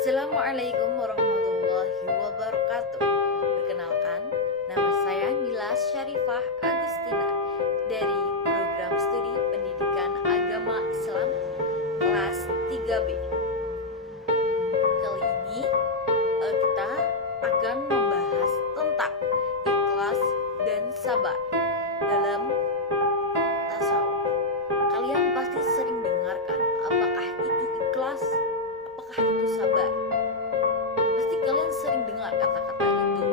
Assalamualaikum warahmatullahi wabarakatuh. Perkenalkan, nama saya Nila Syarifah Agustina dari Program Studi Pendidikan Agama Islam kelas 3B. Kali ini kita akan membahas tentang ikhlas dan sabar dalam tasawuf. Kalian pasti sering dengarkan, apakah itu ikhlas, apakah itu sabar. Pasti kalian sering dengar kata-kata itu.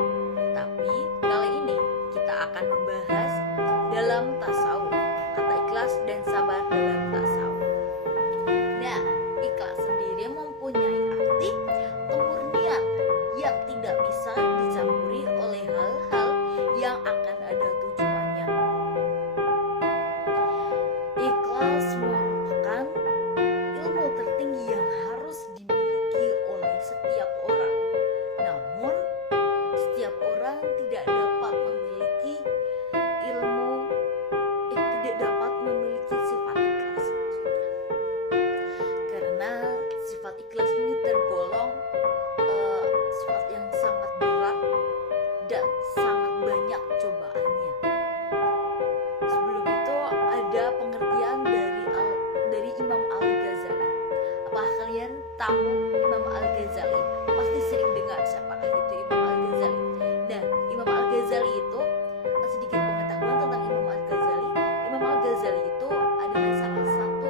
Tapi kali ini kita akan membahas dalam tasawuf, kata ikhlas dan sabar dalam tasawuf. Nah, ikhlas sendiri mempunyai arti kemurnian yang tidak bisa dicampuri oleh hal-hal yang akan ada tujuannya. Ikhlas merupakan ilmu tertinggi yang harus dimiliki oleh setiap orang. Namun, setiap orang tidak dapat memiliki sifat ikhlas maksudnya. Karena sifat ikhlas ini tergolong sifat yang sangat berat dan sangat banyak cobaannya. Sebelum itu ada pengertian dari Imam Al-Ghazali. Apakah kalian tahu Imam Al-Ghazali? Pasti sering dengar siapakah itu Imam Al-Ghazali. Dan Imam Al-Ghazali itu, sedikit pengetahuan tentang Imam Al-Ghazali. Imam Al-Ghazali itu adalah salah satu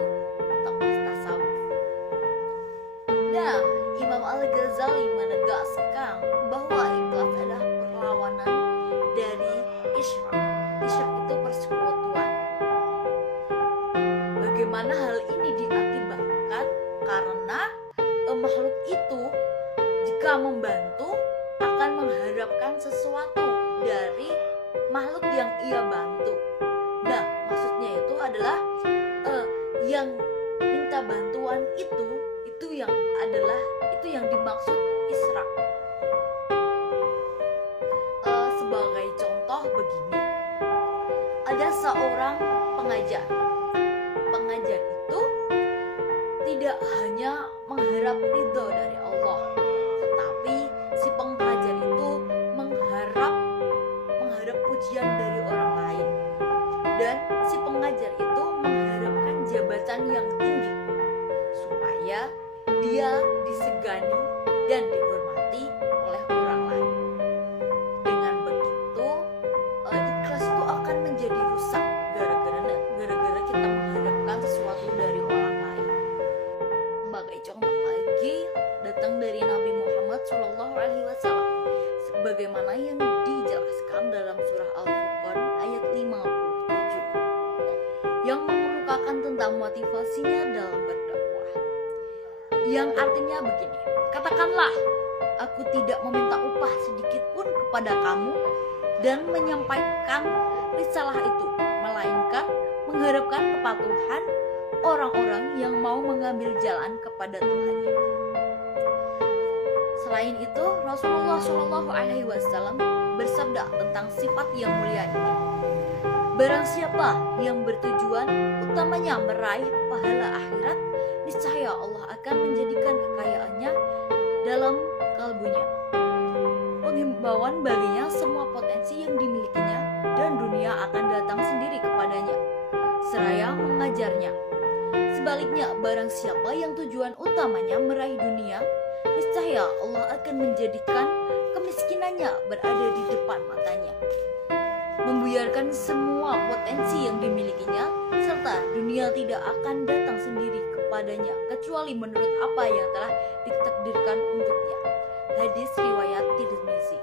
tokoh tasawuf. Nah, Imam Al-Ghazali menegaskan bahwa ikhlas adalah perlawanan dari isyrak. Isyrak itu persekutuan. Bagaimana hal ini diakibatkan? Karena makhluk itu jika membantu akan mengharapkan sesuatu dari makhluk yang ia bantu. Nah, maksudnya itu adalah yang minta bantuan itu yang dimaksud israk. Sebagai contoh begini, ada seorang pengajar. Pengajar itu tidak hanya mengharap ridho dari Allah, tetapi si pengajar itu mengharap pujian dari orang lain. Dan si pengajar itu mengharapkan jabatan yang tinggi supaya dia disegani dan dihormati oleh orang lain. Dengan begitu, ikhlas itu akan menjadi rusak gara-gara kita mengharapkan sesuatu dari orang lain. Sebagai contoh lagi, datang dari Nabi Muhammad SAW, sebagaimana yang dijelaskan dalam surah Al-Furqan ayat 57, yang mengemukakan tentang motivasinya dalam berdakwah, yang artinya begini: katakanlah, aku tidak meminta upah sedikit pun kepada kamu dan menyampaikan risalah itu, melainkan mengharapkan kepatuhan orang-orang yang mau mengambil jalan kepada Tuhannya. Selain itu, Rasulullah SAW bersabda tentang sifat yang mulia ini: barang siapa yang bertujuan utamanya meraih pahala akhirat, niscaya Allah akan menjadikan kekayaannya dalam kalbunya. Penghimbauan baginya semua potensi yang dimilikinya, dan dunia akan datang sendiri kepadanya, seraya mengajarnya. Sebaliknya, barang siapa yang tujuan utamanya meraih dunia, niscaya Allah akan menjadikan kemiskinannya berada di depan matanya, membuyarkan semua potensi yang dimilikinya, serta dunia tidak akan datang sendiri kepadanya kecuali menurut apa yang telah ditakdirkan untuknya. Hadis riwayat Tirmizi.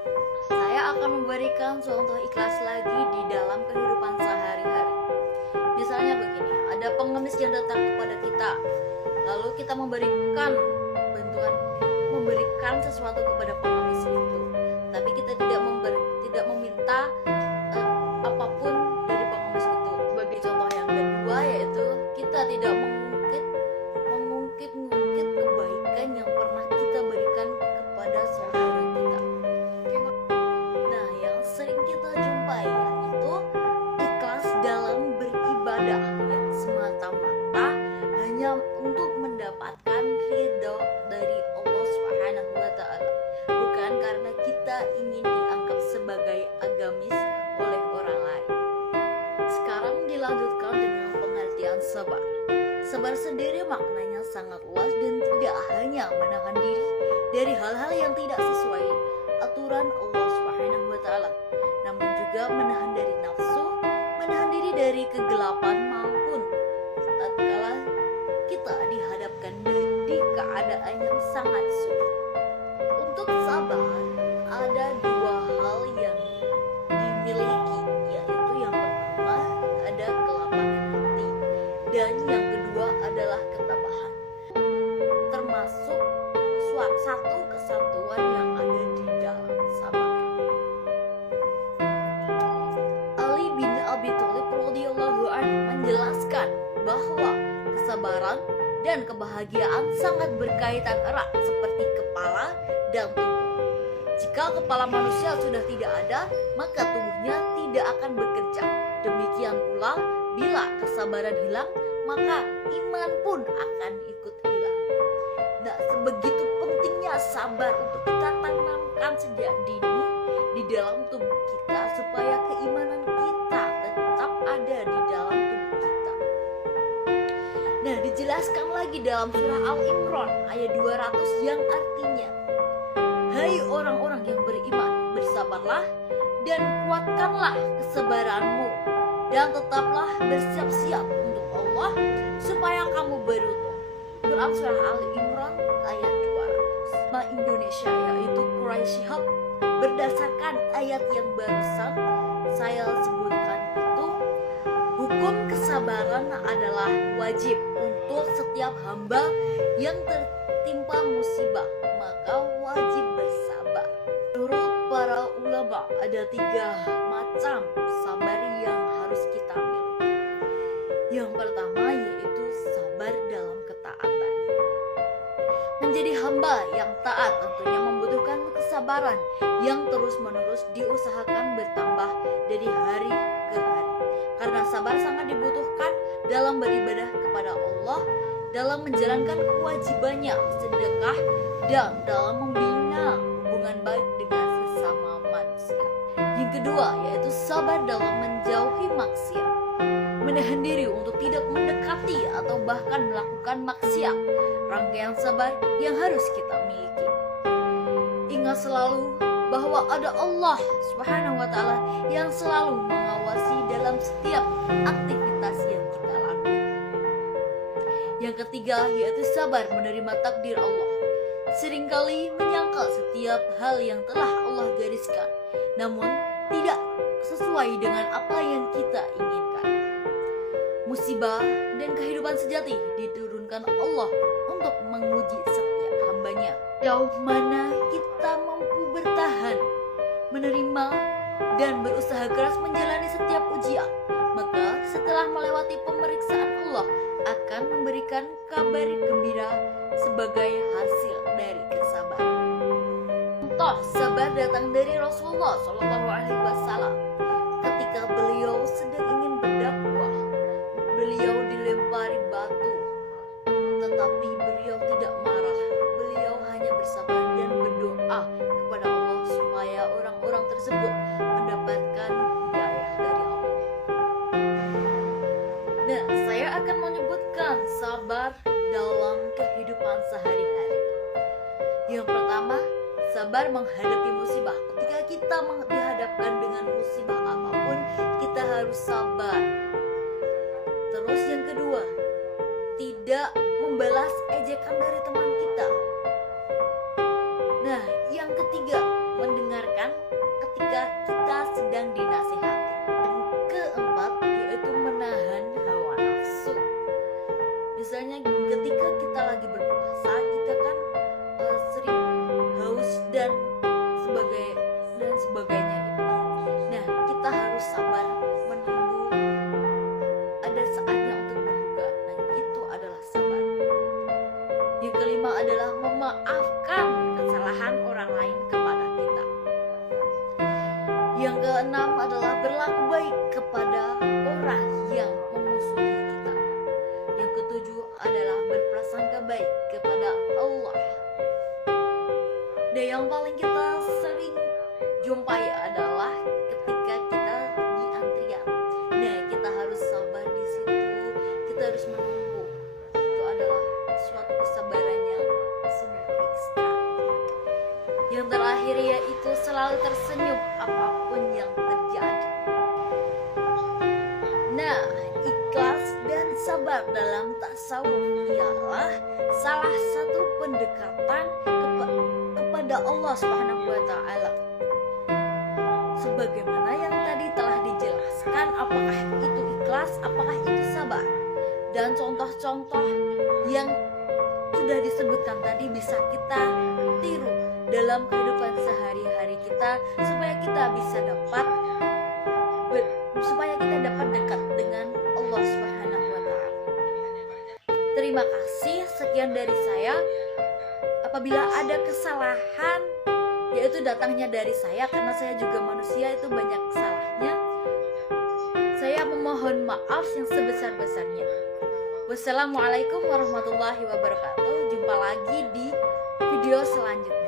Saya akan memberikan contoh ikhlas lagi di dalam kehidupan sehari-hari. Misalnya begini, ada pengemis yang datang kepada kita, lalu kita memberikan bantuan, memberikan sesuatu kepada pengemis itu, tapi kita tidak meminta apapun dari pengemis itu. Sebagai contoh yang kedua, yaitu kita tidak mengungkit kebaikan yang pernah kita berikan kepada saudara kita. Nah, yang sering kita jumpai yaitu ikhlas dalam beribadah yang semata-mata hanya untuk mendapatkan ridho dari Allah Subhanahu kita ingin dianggap sebagai agamis oleh orang lain. Sekarang dilanjutkan dengan pengertian sabar. Sabar sendiri maknanya sangat luas dan tidak hanya menahan diri dari hal-hal yang tidak sesuai aturan Allah Subhanahu wa taala, namun juga menahan dari nafsu, menahan diri dari kegelapan maupun tatkala kita dihadapkan di keadaan yang sangat sulit. Untuk sabar ada dua hal yang dimiliki, yaitu yang pertama ada kelapangan hati dan yang kedua adalah ketabahan, termasuk satu kesatuan yang ada di dalam sabar. Ali bin Abi Thalib radhiyallahu anhu menjelaskan bahwa kesabaran dan kebahagiaan sangat berkaitan erat seperti kepala dan tubuh. Jika kepala manusia sudah tidak ada, maka tubuhnya tidak akan bekerja. Demikian pula, bila kesabaran hilang, maka iman pun akan ikut hilang. Nah, sebegitu pentingnya sabar untuk kita tanamkan sejak dini di dalam tubuh kita supaya keimanan kita tetap ada di dalam tubuh kita. Nah, dijelaskan lagi dalam surah Al-Imran ayat 200 yang artinya, hai orang-orang yang beriman, bersabarlah dan kuatkanlah kesabaranmu dan tetaplah bersiap-siap untuk Allah supaya kamu beruntung. Quran surah Al-Imran ayat 200. Nama Indonesia yaitu Quraisy Shihab berdasarkan ayat yang barusan saya sebutkan itu, hukum kesabaran adalah wajib untuk setiap hamba yang tertimpa musibah, maka wajib bersabar. Menurut para ulama ada 3 macam sabar yang harus kita miliki. Yang pertama yaitu sabar dalam ketaatan. Menjadi hamba yang taat tentunya membutuhkan kesabaran yang terus-menerus diusahakan bertambah dari hari ke hari. Karena sabar sangat dibutuhkan dalam beribadah kepada Allah, dalam menjalankan kewajibannya, sedekah, dan dalam membina hubungan baik dengan sesama manusia. Yang kedua yaitu sabar dalam menjauhi maksiat. Menahan diri untuk tidak mendekati atau bahkan melakukan maksiat, rangkaian sabar yang harus kita miliki. Ingat selalu bahwa ada Allah Subhanahu wa taala yang selalu mengawasi dalam setiap aktivitas yang kita lakukan. Yang ketiga yaitu sabar menerima takdir Allah. Seringkali menyangkal setiap hal yang telah Allah gariskan, namun tidak sesuai dengan apa yang kita inginkan. Musibah dan kehidupan sejati diturunkan Allah untuk menguji setiap hambanya. Sejauh mana kita mampu bertahan, menerima, dan berusaha keras menjalani setiap ujian, maka setelah melewati pemeriksaan Allah akan memberikan kabar gembira sebagai hasil dari kesabaran. Contoh sabar datang dari Rasulullah SAW. Ketika beliau sedang ingin berdakwah, beliau dilempari batu, tetapi beliau tidak marah. Beliau hanya bersabar dan berdoa kepada Allah supaya orang-orang tersebut mendapatkan hidayah dari Allah. Nah, saya akan menyebutkan sabar dalam kehidupan sehari-hari. Yang pertama, sabar menghadapi musibah. Ketika kita dihadapkan dengan musibah apapun, kita harus sabar. Terus yang kedua, tidak membalas ejekan dari teman kita. Nah, yang ketiga, mendengarkan ketika kita sedang dinasihati. Dan keempat, yaitu menahan hawa nafsu. Misalnya ketika kita lagi berpuasa, kita kan sering haus dan sebagainya itu. Nah, kita harus sabar menunggu ada saatnya untuk berbuka. Nah, itu adalah sabar. Yang kelima adalah memaafkan kesalahan orang lain kepada kita. Yang keenam adalah berlaku baik kepada orang yang memusuhi kita. Yang ketujuh adalah berprasangka baik kepada Allah. Dan yang paling kita sering jumpai adalah ketika kita di antrian. Nah, kita harus sabar di situ, kita harus menunggu. Itu adalah suatu kesabaran yang sungguh ekstra. Yang terakhir yaitu selalu tersenyum apapun yang terjadi. Nah, ikhlas dan sabar dalam tasawuf ialah salah satu pendekatan kepada Allah Subhanahu wa taala. Sebagaimana yang tadi telah dijelaskan, apakah itu ikhlas, apakah itu sabar, dan contoh-contoh yang sudah disebutkan tadi bisa kita tiru dalam kehidupan sehari-hari kita supaya kita bisa dapat dekat dengan Allah Subhanahu wa taala. Terima kasih, sekian dari saya. Apabila ada kesalahan, yaitu datangnya dari saya karena saya juga manusia, itu banyak salahnya. Saya memohon maaf yang sebesar-besarnya. Wassalamualaikum warahmatullahi wabarakatuh. Jumpa lagi di video selanjutnya.